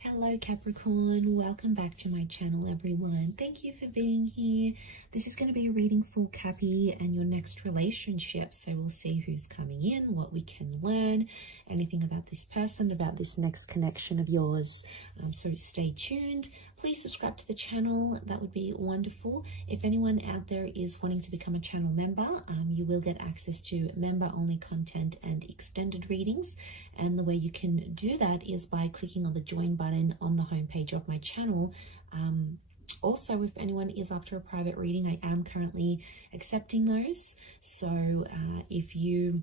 Hello Capricorn, welcome back to my channel everyone. Thank you for being here. This is going to be a reading for Cappy and your next relationship. So we'll see who's coming in, what we can learn, anything about this person, about this next connection of yours. So stay tuned. Please subscribe to the channel. That would be wonderful. If anyone out there is wanting to become a channel member, you will get access to member-only content and extended readings. And the way you can do that is by clicking on the join button on the homepage of my channel. Also, if anyone is after a private reading, I am currently accepting those. So if you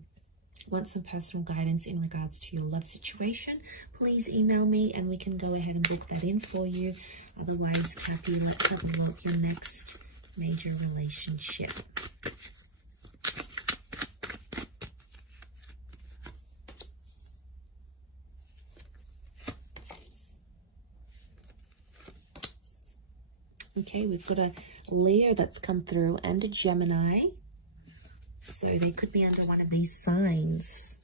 want some personal guidance in regards to your love situation, please email me and we can go ahead and book that in for you. Otherwise, Cappy, let's have a look. Your next major relationship. Okay, we've got a Leo that's come through and a Gemini. So they could be under one of these signs.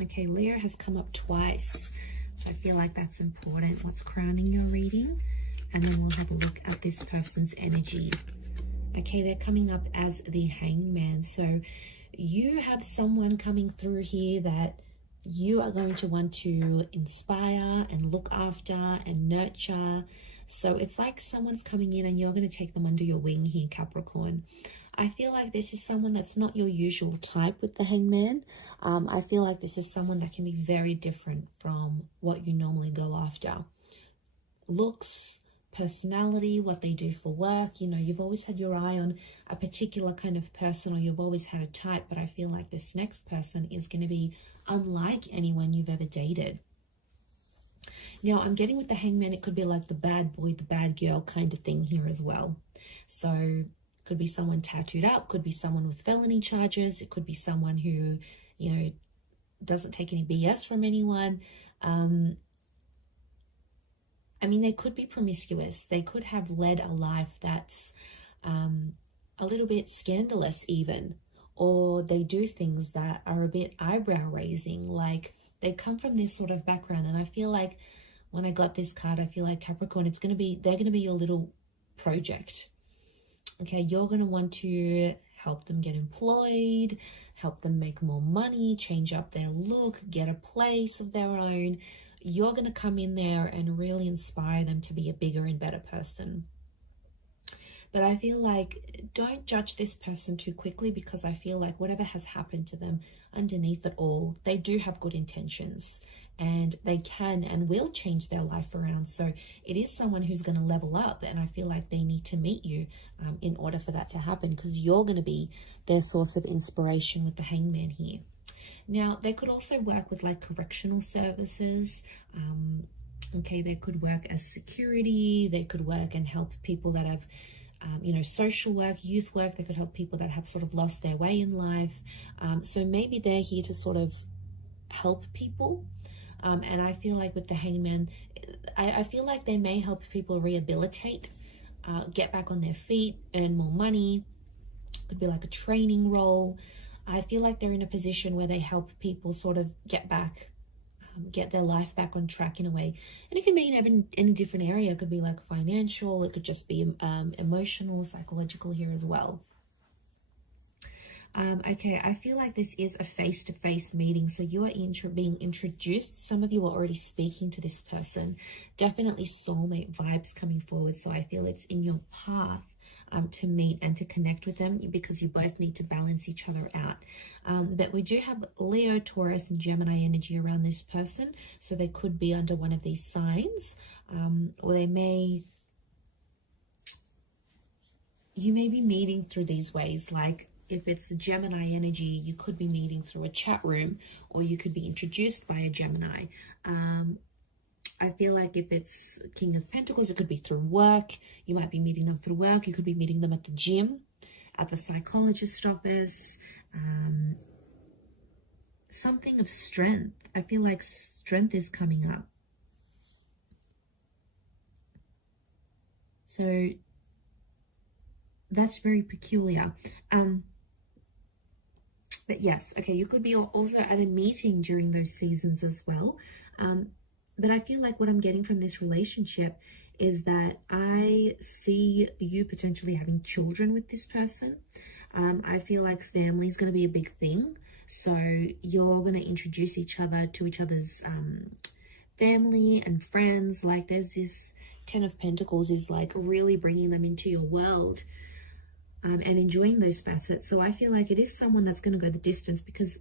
Okay, Leo has come up twice. So I feel like that's important. What's crowning your reading? And then we'll have a look at this person's energy. Okay, they're coming up as the Hangman. So you have someone coming through here that you are going to want to inspire and look after and nurture. So it's like someone's coming in and you're going to take them under your wing here, Capricorn. I feel like this is someone that's not your usual type with the Hangman. I feel like this is someone that can be very different from what you normally go after. Looks, personality, what they do for work. You know, you've always had your eye on a particular kind of person, or you've always had a type, but I feel like this next person is going to be unlike anyone you've ever dated. Now, I'm getting with the Hangman, it could be like the bad boy, the bad girl kind of thing here as well. So could be someone tattooed up, could be someone with felony charges, it could be someone who, you know, doesn't take any BS from anyone. I mean, they could be promiscuous. They could have led a life that's a little bit scandalous even, or they do things that are a bit eyebrow raising. Like they come from this sort of background. And I feel like when I got this card, I feel like Capricorn, they're going to be your little project. Okay, you're going to want to help them get employed, help them make more money, change up their look, get a place of their own. You're going to come in there and really inspire them to be a bigger and better person. But I feel like don't judge this person too quickly, because I feel like whatever has happened to them, underneath it all, they do have good intentions and they can and will change their life around. So it is someone who's going to level up, and I feel like they need to meet you in order for that to happen, because you're going to be their source of inspiration with the Hangman here. Now, they could also work with like correctional services. Okay, they could work as security. They could work and help people that have, you know, social work, youth work. They could help people that have sort of lost their way in life. So maybe they're here to sort of help people. And I feel like with the Hangman, I feel like they may help people rehabilitate, get back on their feet, earn more money. Could be like a training role. I feel like they're in a position where they help people sort of get back, get their life back on track in a way. And it can be in a different area. It could be like financial. It could just be emotional, psychological here as well. Okay, I feel like this is a face-to-face meeting. So you are being introduced. Some of you are already speaking to this person. Definitely soulmate vibes coming forward. So I feel it's in your path to meet and to connect with them, because you both need to balance each other out. But we do have Leo, Taurus, and Gemini energy around this person. So they could be under one of these signs, or you may be meeting through these ways. Like if it's a Gemini energy, you could be meeting through a chat room, or you could be introduced by a Gemini. I feel like if it's King of Pentacles, it could be through work. You might be meeting them through work. You could be meeting them at the gym, at the psychologist office. Something of strength. I feel like strength is coming up. So that's very peculiar. But yes, okay, you could be also at a meeting during those seasons as well. But I feel like what I'm getting from this relationship is that I see you potentially having children with this person. I feel like family is going to be a big thing. So you're going to introduce each other to each other's family and friends. Like there's this 10 of Pentacles is like really bringing them into your world. And enjoying those facets. So I feel like it is someone that's going to go the distance because,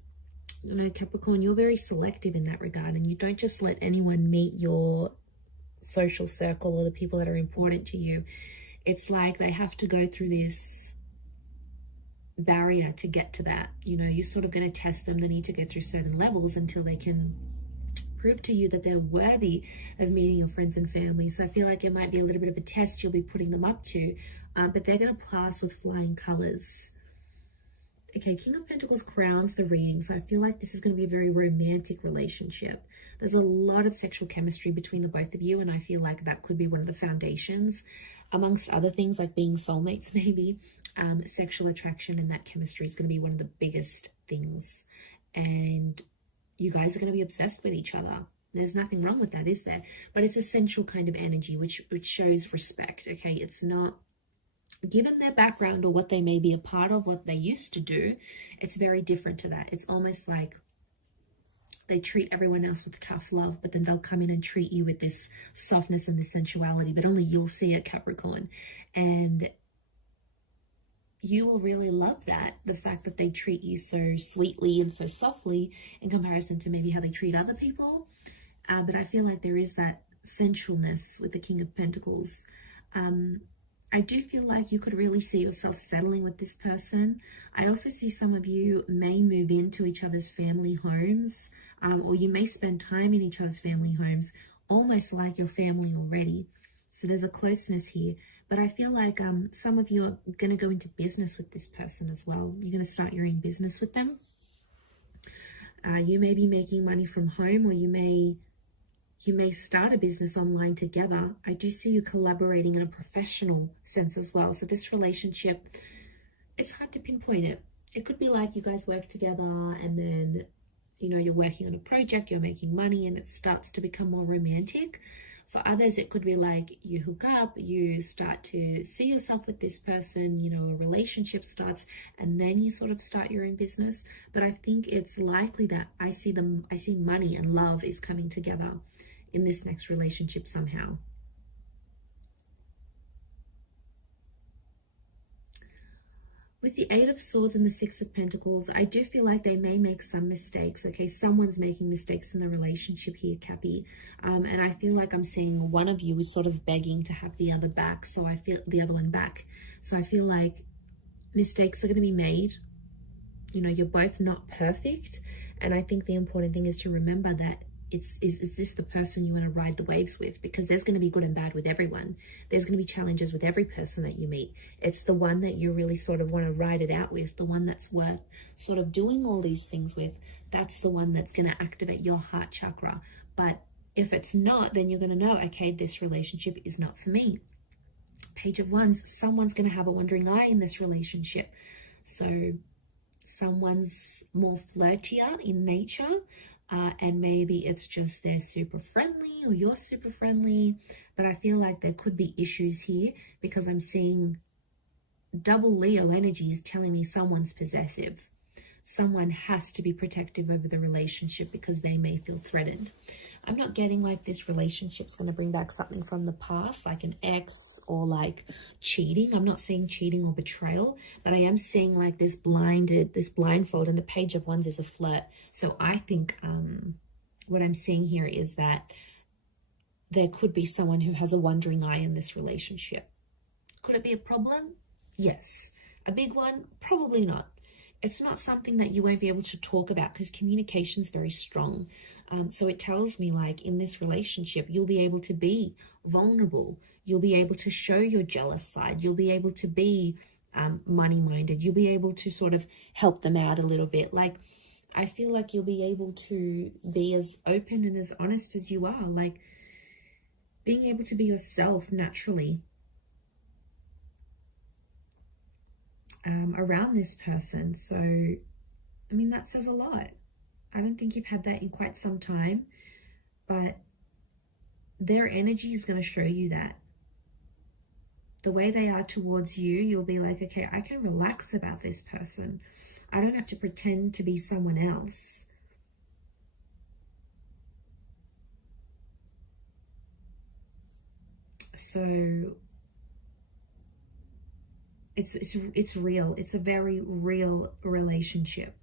you know, Capricorn, you're very selective in that regard, and you don't just let anyone meet your social circle or the people that are important to you. It's like they have to go through this barrier to get to that. You know, you're sort of going to test them. They need to go through certain levels until they can prove to you that they're worthy of meeting your friends and family. So I feel like it might be a little bit of a test you'll be putting them up to, but they're going to pass with flying colors. Okay, King of Pentacles crowns the reading. So I feel like this is going to be a very romantic relationship. There's a lot of sexual chemistry between the both of you, and I feel like that could be one of the foundations, amongst other things like being soulmates maybe. Sexual attraction and that chemistry is going to be one of the biggest things. And you guys are going to be obsessed with each other. There's nothing wrong with that, is there? But it's a sensual kind of energy, which shows respect, okay? It's not, given their background or what they may be a part of, what they used to do, it's very different to that. It's almost like they treat everyone else with tough love, but then they'll come in and treat you with this softness and this sensuality, but only you'll see it, Capricorn. And you will really love that, the fact that they treat you so sweetly and so softly in comparison to maybe how they treat other people. But I feel like there is that sensualness with the King of Pentacles. I do feel like you could really see yourself settling with this person. I also see some of you may move into each other's family homes, or you may spend time in each other's family homes, almost like your family already. So there's a closeness here. But I feel like some of you are going to go into business with this person as well. You're going to start your own business with them. You may be making money from home, or you may start a business online together. I do see you collaborating in a professional sense as well. So this relationship, it's hard to pinpoint it. It could be like you guys work together and then, you know, you're working on a project, you're making money, and it starts to become more romantic. For others, it could be like you hook up, you start to see yourself with this person, you know, a relationship starts, and then you sort of start your own business. But I think it's likely that I see money and love is coming together in this next relationship somehow. With the Eight of Swords and the Six of Pentacles, I do feel like they may make some mistakes. Okay, someone's making mistakes in the relationship here, Cappy. And I feel like I'm seeing one of you is sort of begging to have the other back. So I feel the other one back. So I feel like mistakes are going to be made. You know, you're both not perfect. And I think the important thing is to remember that is this the person you want to ride the waves with? Because there's going to be good and bad with everyone. There's going to be challenges with every person that you meet. It's the one that you really sort of want to ride it out with, the one that's worth sort of doing all these things with. That's the one that's going to activate your heart chakra. But if it's not, then you're going to know, okay, this relationship is not for me. Page of Wands, someone's going to have a wandering eye in this relationship. So someone's more flirtier in nature. And maybe it's just they're super friendly or you're super friendly, but I feel like there could be issues here because I'm seeing double Leo energies telling me someone's possessive. Someone has to be protective over the relationship because they may feel threatened. I'm not getting like this relationship's going to bring back something from the past, like an ex or like cheating. I'm not seeing cheating or betrayal, but I am seeing like this blindfold, and the Page of Wands is a flirt. So I think what I'm seeing here is that there could be someone who has a wandering eye in this relationship. Could it be a problem? Yes. A big one? Probably not. It's not something that you won't be able to talk about because communication is very strong. So it tells me like in this relationship, you'll be able to be vulnerable. You'll be able to show your jealous side. You'll be able to be money-minded. You'll be able to sort of help them out a little bit. Like, I feel like you'll be able to be as open and as honest as you are. Like, being able to be yourself naturally around this person. So I mean, that says a lot. I don't think you've had that in quite some time, but their energy is going to show you that. The way they are towards you, you'll be like, okay, I can relax about this person. I don't have to pretend to be someone else. So it's real. It's a very real relationship.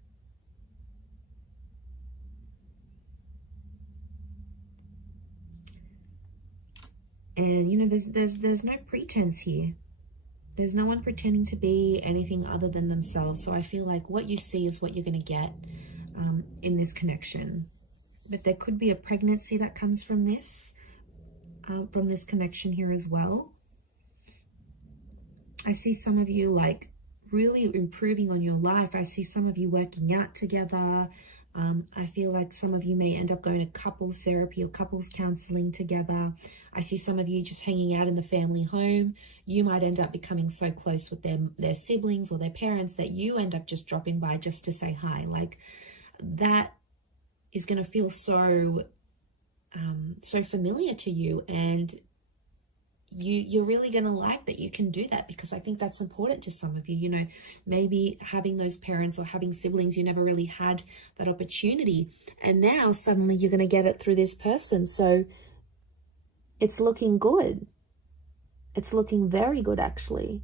And you know, there's no pretense here. There's no one pretending to be anything other than themselves. So I feel like what you see is what you're going to get in this connection. But there could be a pregnancy that comes from this connection here as well. I see some of you like really improving on your life. I see some of you working out together. I feel like some of you may end up going to couples therapy or couples counseling together. I see some of you just hanging out in the family home. You might end up becoming so close with their siblings or their parents that you end up just dropping by just to say hi. Like, that is going to feel so familiar to you, and you're really going to like that you can do that, because I think that's important to some of you. You know, maybe having those parents or having siblings, you never really had that opportunity, and now suddenly you're going to get it through this person. So it's looking good. It's looking very good, actually.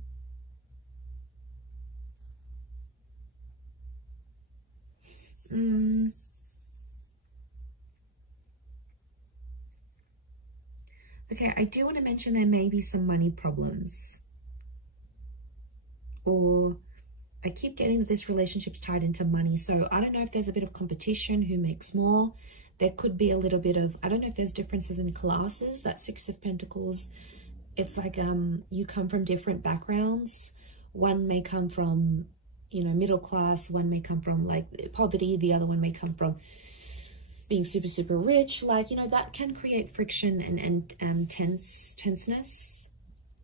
Okay, I do want to mention there may be some money problems. Or I keep getting that this relationship's tied into money. So I don't know if there's a bit of competition, who makes more. There could be a little bit of, I don't know if there's differences in classes. That Six of Pentacles, it's like you come from different backgrounds. One may come from, you know, middle class. One may come from like poverty. The other one may come from being super, super rich. Like, you know, that can create friction and tenseness,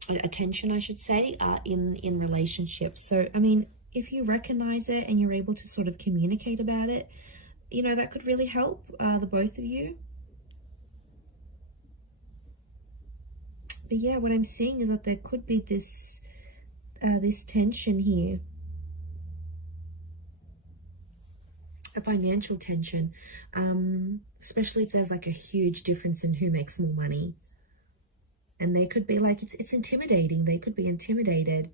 attention, I should say, in relationships. So, I mean, if you recognize it and you're able to sort of communicate about it, you know, that could really help the both of you. But yeah, what I'm seeing is that there could be this tension here. A financial tension, especially if there's like a huge difference in who makes more money. And they could be like, it's intimidating. They could be intimidated.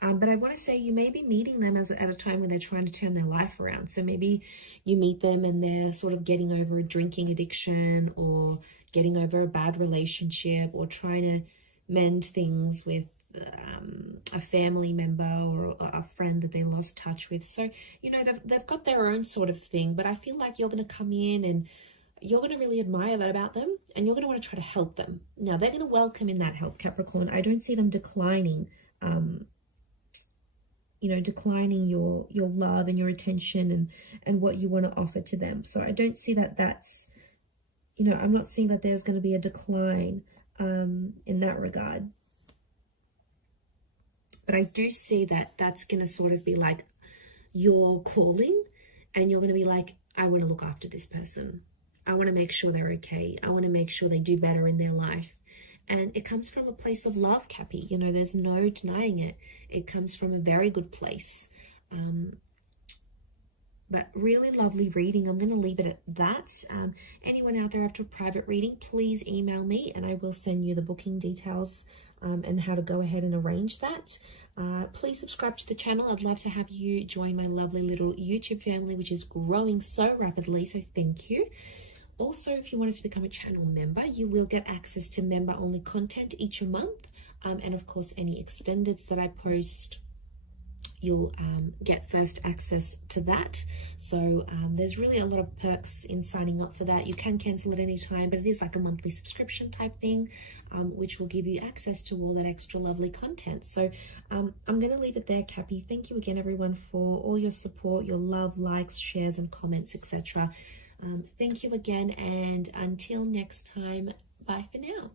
But I want to say you may be meeting them at a time when they're trying to turn their life around. So maybe you meet them and they're sort of getting over a drinking addiction, or getting over a bad relationship, or trying to mend things with a family member or a friend that they lost touch with. So, you know, they've got their own sort of thing, but I feel like you're going to come in and you're going to really admire that about them, and you're going to want to try to help them. Now, they're going to welcome in that help, Capricorn. I don't see them declining, you know, declining your love and your attention and what you want to offer to them. So I don't see that that's, you know, I'm not seeing that there's going to be a decline in that regard. But I do see that that's going to sort of be like your calling, and you're going to be like, I want to look after this person. I want to make sure they're okay. I want to make sure they do better in their life. And it comes from a place of love, Cappy. You know, there's no denying it. It comes from a very good place. But really lovely reading. I'm going to leave it at that. Anyone out there after a private reading, please email me and I will send you the booking details and how to go ahead and arrange that. Please subscribe to the channel. I'd love to have you join my lovely little YouTube family, which is growing so rapidly. So thank you. Also, if you wanted to become a channel member, you will get access to member-only content each month. And of course, any extendeds that I post, you'll get first access to that. So there's really a lot of perks in signing up for that. You can cancel at any time, but it is like a monthly subscription type thing, which will give you access to all that extra lovely content. So I'm going to leave it there, Cappy. Thank you again, everyone, for all your support, your love, likes, shares, and comments, etc. Thank you again, and until next time, bye for now.